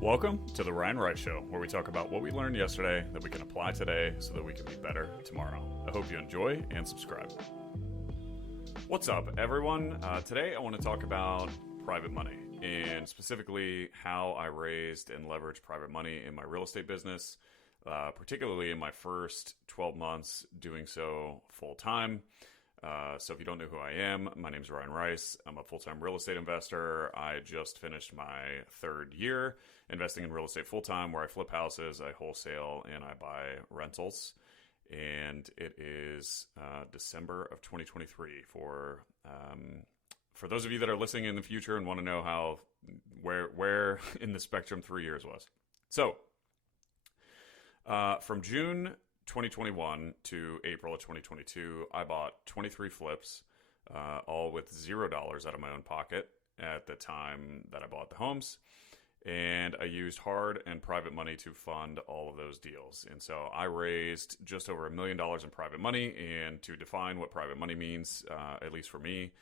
Welcome to the Ryan Rice Show, where we talk about what we learned yesterday that we can apply today so that we can be better tomorrow. I hope you enjoy and subscribe. What's up, everyone? Today I want to talk about private money, and specifically how I raised and leveraged private money in my real estate business, particularly in my first 12 months doing so full time. So if you don't know who I am, my name is Ryan Rice. I'm a full-time real estate investor. I just finished my third year investing in real estate full-time, where I flip houses, I wholesale, and I buy rentals. And it is December of 2023 for those of you that are listening in the future and want to know how where in the spectrum 3 years was. So from June 2021 to April of 2022, I bought 23 flips, all with $0 out of my own pocket at the time that I bought the homes. And I used hard and private money to fund all of those deals. And so I raised just over $1 million in private money. And to define what private money means, at least for me,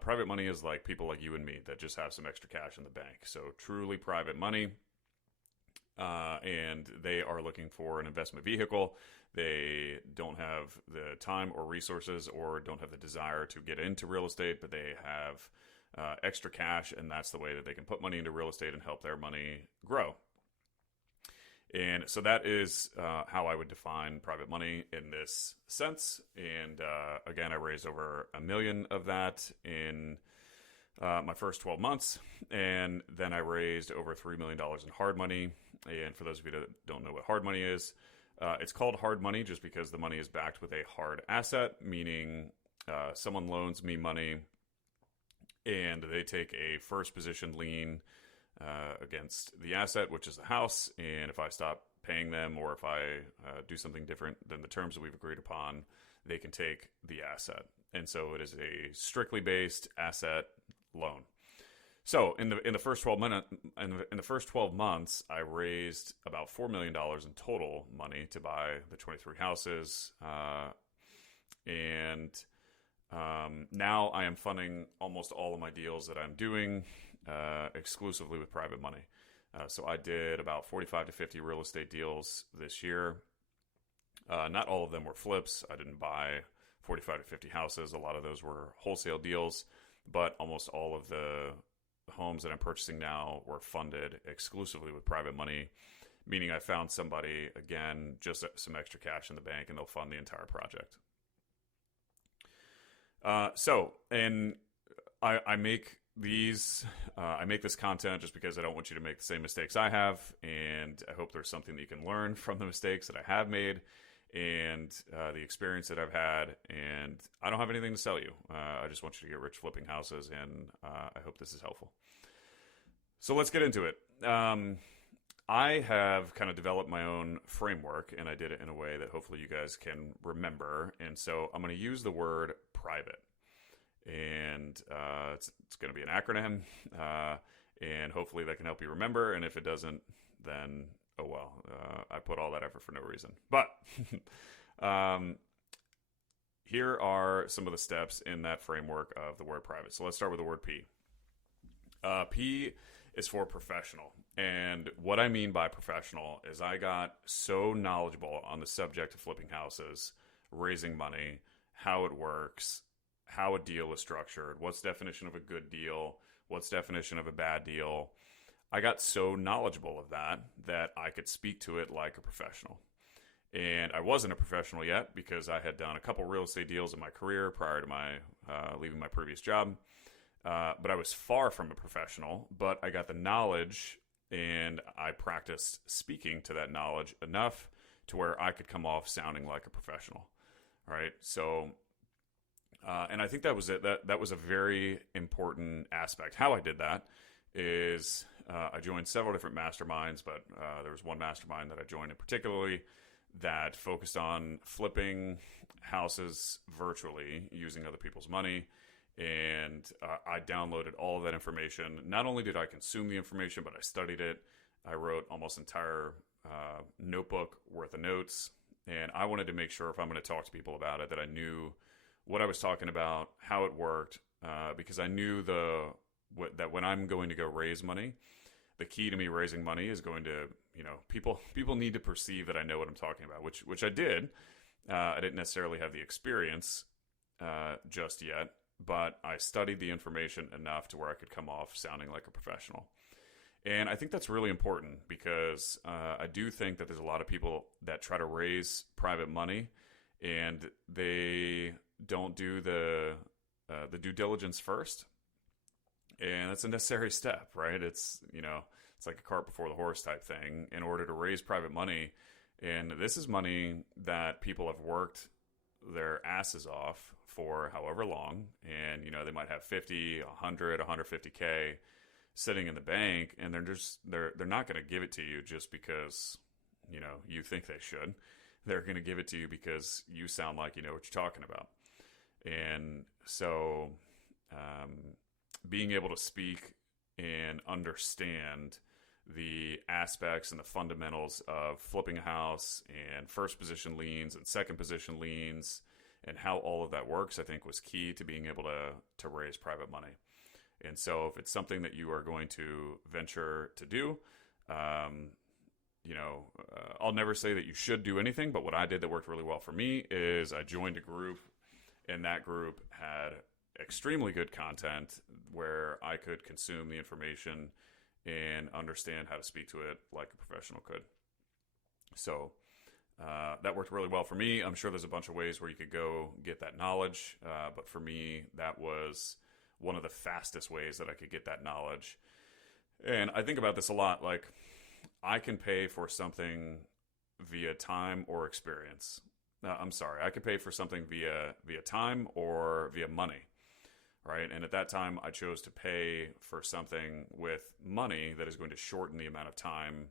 private money is like people like you and me that just have some extra cash in the bank. So truly private money. And they are looking for an investment vehicle. They don't have the time or resources or don't have the desire to get into real estate, but they have extra cash, and that's the way that they can put money into real estate and help their money grow. And so that is how I would define private money in this sense. And again, I raised over $1 million of that in my first 12 months. And then I raised over $3 million in hard money. And for those of you that don't know what hard money is, it's called hard money just because the money is backed with a hard asset, meaning someone loans me money and they take a first position lien against the asset, which is the house. And if I stop paying them, or if I do something different than the terms that we've agreed upon, they can take the asset. And so it is a strictly based asset loan. So in the first 12 months, I raised about $4 million in total money to buy the 23 houses, and now I am funding almost all of my deals that I'm doing exclusively with private money. So I did about 45 to 50 real estate deals this year. Not all of them were flips. I didn't buy 45 to 50 houses. A lot of those were wholesale deals, but almost all of the homes that I'm purchasing now were funded exclusively with private money, meaning I found somebody, again, just some extra cash in the bank, and they'll fund the entire project. And I make these, I make this content just because I don't want you to make the same mistakes I have, and I hope there's something that you can learn from the mistakes that I have made and the experience that I've had. And I don't have anything to sell you. I just want you to get rich flipping houses, and I hope this is helpful. So let's get into it. I have kind of developed my own framework, and I did it in a way that hopefully you guys can remember. And so I'm going to use the word private. And it's going to be an acronym, and hopefully that can help you remember. And if it doesn't, then oh well, I put all that effort for no reason. But here are some of the steps in that framework of the word private. So let's start with the word P. P is for professional. And what I mean by professional is I got so knowledgeable on the subject of flipping houses, raising money, how it works, how a deal is structured, what's the definition of a good deal, what's the definition of a bad deal. I got so knowledgeable of that I could speak to it like a professional. And I wasn't a professional yet because I had done a couple real estate deals in my career prior to my leaving my previous job. But I was far from a professional, but I got the knowledge and I practiced speaking to that knowledge enough to where I could come off sounding like a professional. All right. So, and I think that was it. That was a very important aspect. How I did that is I joined several different masterminds, but there was one mastermind that I joined in particularly that focused on flipping houses virtually using other people's money. And I downloaded all of that information. Not only did I consume the information, but I studied it. I wrote almost entire notebook worth of notes. And I wanted to make sure if I'm going to talk to people about it that I knew what I was talking about, how it worked, because I knew that when I'm going to go raise money, the key to me raising money is going to, people need to perceive that I know what I'm talking about, which I did. I didn't necessarily have the experience just yet, but I studied the information enough to where I could come off sounding like a professional. And I think that's really important because I do think that there's a lot of people that try to raise private money and they don't do the due diligence first. And that's a necessary step, right? It's like a cart before the horse type thing in order to raise private money. And this is money that people have worked their asses off for however long. And, they might have 50, 100, 150K sitting in the bank, and they're not going to give it to you just because, you think they should. They're going to give it to you because you sound like you know what you're talking about. And so, being able to speak and understand the aspects and the fundamentals of flipping a house and first position liens and second position liens and how all of that works, I think was key to being able to raise private money. And so if it's something that you are going to venture to do, I'll never say that you should do anything, but what I did that worked really well for me is I joined a group, and that group had extremely good content where I could consume the information and understand how to speak to it like a professional could. So that worked really well for me. I'm sure there's a bunch of ways where you could go get that knowledge, but for me, that was one of the fastest ways that I could get that knowledge. And I think about this a lot. Like, I can pay for something via time or experience. I could pay for something via time or via money, right? And at that time, I chose to pay for something with money that is going to shorten the amount of time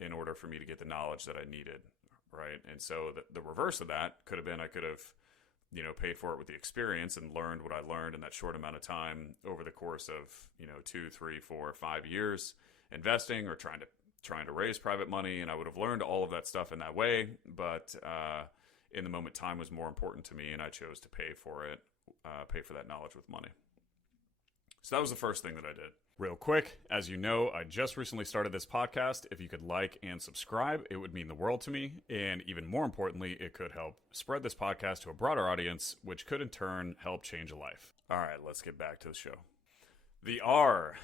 in order for me to get the knowledge that I needed, right? And so the reverse of that could have been I could have paid for it with the experience and learned what I learned in that short amount of time over the course of 2, 3, 4, 5 years investing or trying to raise private money, and I would have learned all of that stuff in that way. But in the moment, time was more important to me, and I chose to pay for that knowledge with money. So that was the first thing that I did. Real quick, as you know, I just recently started this podcast. If you could like and subscribe, it would mean the world to me. And even more importantly, it could help spread this podcast to a broader audience, which could in turn help change a life. All right, let's get back to the show. The R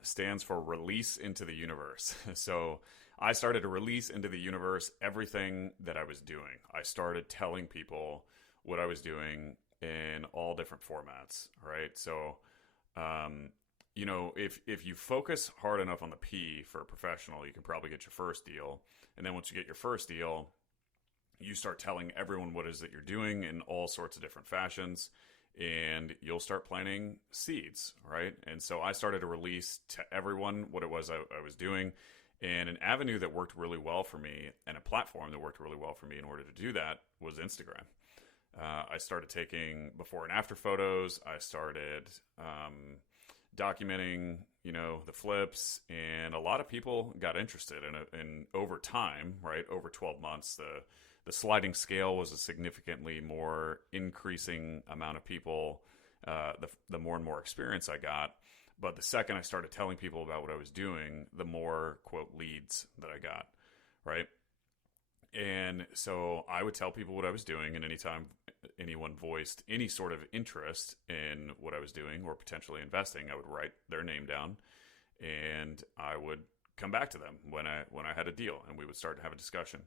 stands for release into the universe. So I started to release into the universe everything that I was doing. I started telling people what I was doing in all different formats, right? So, if you focus hard enough on the P for a professional, you can probably get your first deal. And then once you get your first deal, you start telling everyone what it is that you're doing in all sorts of different fashions, and you'll start planting seeds, right? And so I started to release to everyone what it was I was doing. And an avenue that worked really well for me and a platform that worked really well for me in order to do that was Instagram. I started taking before and after photos. I started documenting, the flips, and a lot of people got interested in it. And over time, right, over 12 months, the sliding scale was a significantly more increasing amount of people. The more and more experience I got, but the second I started telling people about what I was doing, the more quote leads that I got, right? And so I would tell people what I was doing, and anytime anyone voiced any sort of interest in what I was doing or potentially investing, I would write their name down, and I would come back to them when I had a deal, and we would start to have a discussion.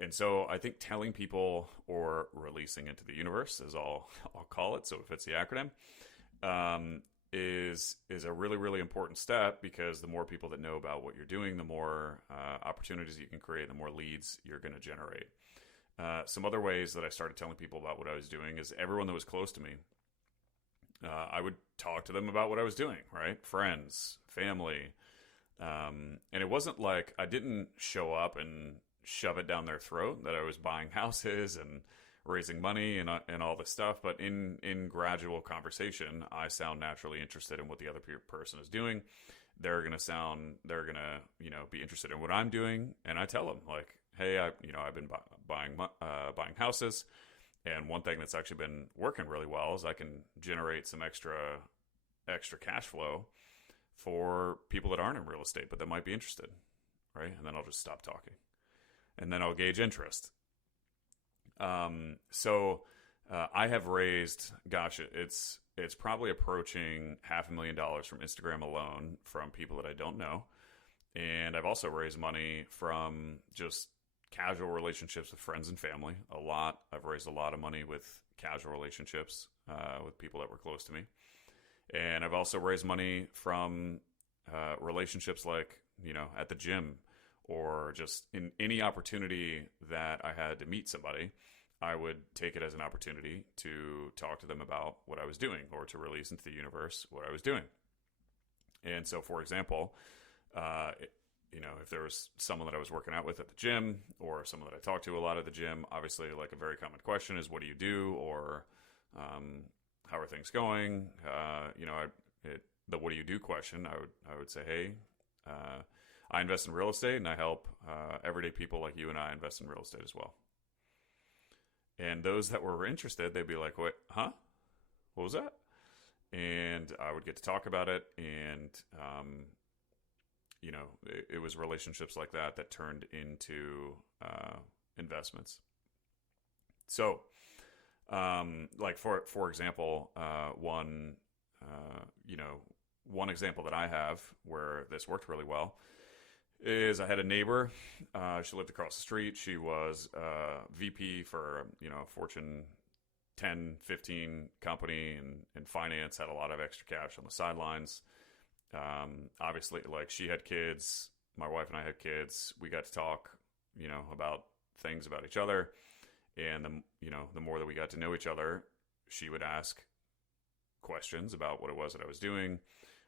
And so I think telling people, or releasing into the universe, as I'll call it, so it fits the acronym, is a really, really important step, because the more people that know about what you're doing, the more opportunities you can create, the more leads you're going to generate. Some other ways that I started telling people about what I was doing is everyone that was close to me, I would talk to them about what I was doing, right? Friends, family. And it wasn't like I didn't show up and shove it down their throat that I was buying houses and raising money and all this stuff. But in gradual conversation, I sound naturally interested in what the other person is doing. They're going to, be interested in what I'm doing. And I tell them, like, hey, I've been buying houses. And one thing that's actually been working really well is I can generate some extra cash flow for people that aren't in real estate but that might be interested, right? And then I'll just stop talking. And then I'll gauge interest. I have raised, gosh, it's probably approaching $500,000 from Instagram alone from people that I don't know. And I've also raised money from just casual relationships with friends and family. I've raised a lot of money with casual relationships with people that were close to me. And I've also raised money from relationships like, at the gym, or just in any opportunity that I had to meet somebody. I would take it as an opportunity to talk to them about what I was doing, or to release into the universe what I was doing. And so, for example, if there was someone that I was working out with at the gym, or someone that I talked to a lot at the gym, obviously, like, a very common question is, what do you do? Or how are things going? The what do you do question, I would say, hey, I invest in real estate, and I help everyday people like you and I invest in real estate as well. And those that were interested, they'd be like, what, huh? What was that? And I would get to talk about it. And, it was relationships like that turned into investments. So, for example, one example that I have where this worked really well is I had a neighbor. She lived across the street. She was VP for Fortune 10, 15 company in finance, had a lot of extra cash on the sidelines. Obviously, like, she had kids. My wife and I had kids. We got to talk, about things about each other. And the more that we got to know each other, she would ask questions about what it was that I was doing.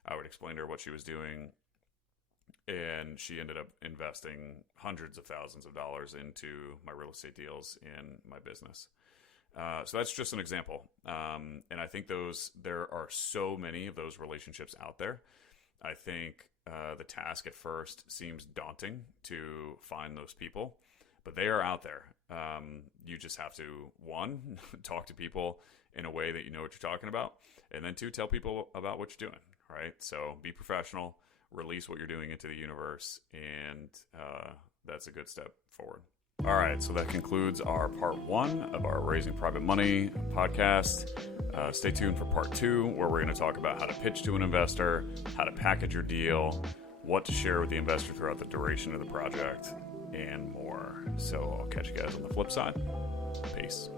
I would explain to her what she was doing. And she ended up investing hundreds of thousands of dollars into my real estate deals in my business. So that's just an example. And I think there are so many of those relationships out there. I think the task at first seems daunting to find those people, but they are out there. You just have to, one, talk to people in a way that you know what you're talking about, and then two, tell people about what you're doing, right? So be professional, release what you're doing into the universe, and that's a good step forward. All right, so that concludes our part 1 of our Raising Private Money podcast. Stay tuned for part 2, where we're going to talk about how to pitch to an investor, how to package your deal, what to share with the investor throughout the duration of the project, and more. So I'll catch you guys on the flip side. Peace.